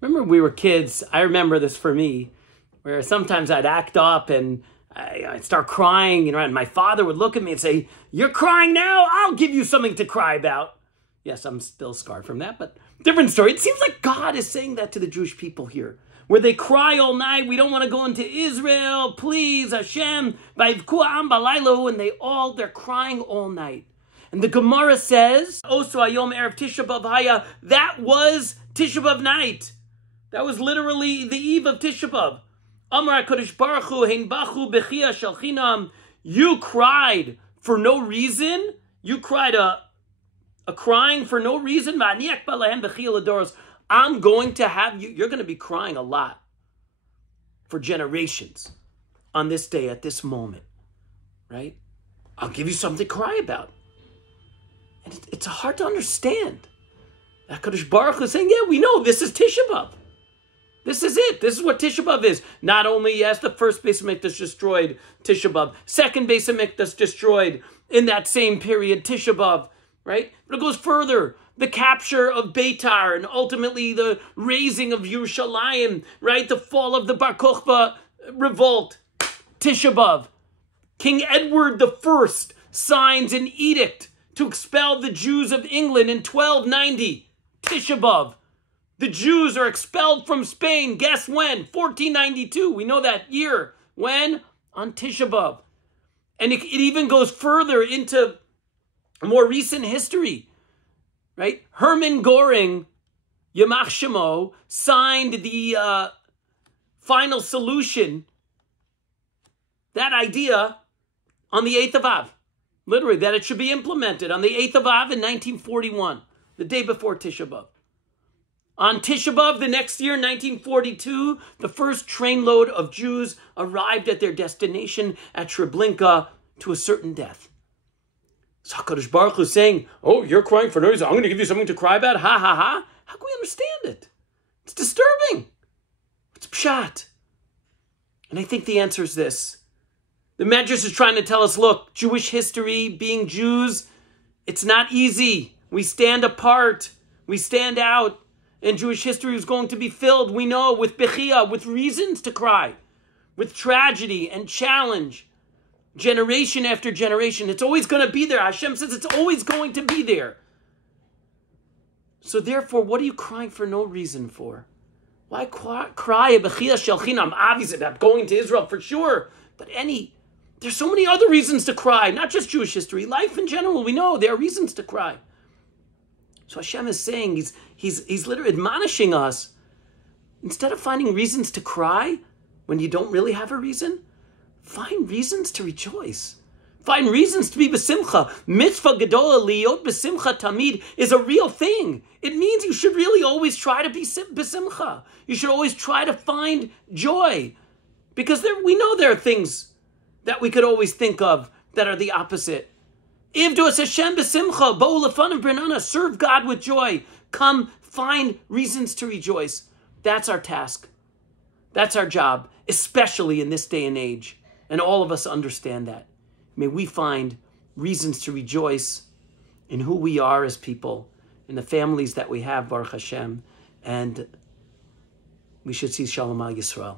Remember when we were kids, I remember this for me, where sometimes I'd act up and I'd start crying, and my father would look at me and say, "You're crying now? I'll give you something to cry about." Yes, I'm still scarred from that, but different story. It seems like God is saying that to the Jewish people here, where they cry all night, "We don't want to go into Israel, please, Hashem, and they're crying all night. And the Gemara says, Oso Hayom Erev Tisha B'Av Haya, that was Tisha B'Av night. That was literally the eve of Tisha B'Av. Amar HaKadosh Baruch Hu, Hein Bachu Bechia Shel Chinam, you cried for no reason. You cried a crying for no reason. I'm going to have you, you're going to be crying a lot for generations on this day, at this moment, right? I'll give you something to cry about. And it's hard to understand. HaKadosh Baruch Hu is saying, yeah, we know this is Tisha B'Av. This is it. This is what Tisha B'Av is. Not only, yes, the first Beis HaMikdash destroyed Tisha B'Av, second Beis HaMikdash destroyed in that same period Tisha B'Av, right? But it goes further. The capture of Beitar and ultimately the raising of Yerushalayim, right? The fall of the Bar Kokhba revolt, Tisha B'Av. King Edward I signs an edict to expel the Jews of England in 1290, Tisha B'Av. The Jews are expelled from Spain. Guess when? 1492. We know that year. When? On Tisha B'Av. And it even goes further into more recent history, right? Hermann Göring, Yamach Shemo, signed the final solution, that idea, on the 8th of Av. Literally, that it should be implemented on the 8th of Av in 1941, the day before Tisha B'Av. On Tisha B'Av the next year, 1942, the first trainload of Jews arrived at their destination at Treblinka to a certain death. So HaKadosh Baruch Hu is saying, oh, you're crying for no reason. I'm going to give you something to cry about. Ha, ha, ha. How can we understand it? It's disturbing. It's pshat. And I think the answer is this. The Medrash is trying to tell us, look, Jewish history, being Jews, it's not easy. We stand apart. We stand out. And Jewish history is going to be filled, we know, with bechia, with reasons to cry, with tragedy and challenge, generation after generation. It's always going to be there. Hashem says it's always going to be there. So therefore, what are you crying for no reason for? Why cry a bechia shel chinam? Obviously, I'm going to Israel for sure, but there's so many other reasons to cry, not just Jewish history, life in general. We know there are reasons to cry. So Hashem is saying, he's literally admonishing us, instead of finding reasons to cry when you don't really have a reason, find reasons to rejoice. Find reasons to be besimcha. Mitzvah gedola liot besimcha tamid is a real thing. It means you should really always try to be besimcha. You should always try to find joy. Because we know there are things that we could always think of that are the opposite. Ivdu es Hashem b'simcha, bo'u lefanim b'rinana, serve God with joy. Come, find reasons to rejoice. That's our task. That's our job, especially in this day and age. And all of us understand that. May we find reasons to rejoice in who we are as people, in the families that we have, Baruch Hashem, and we should see Shalom al Yisrael.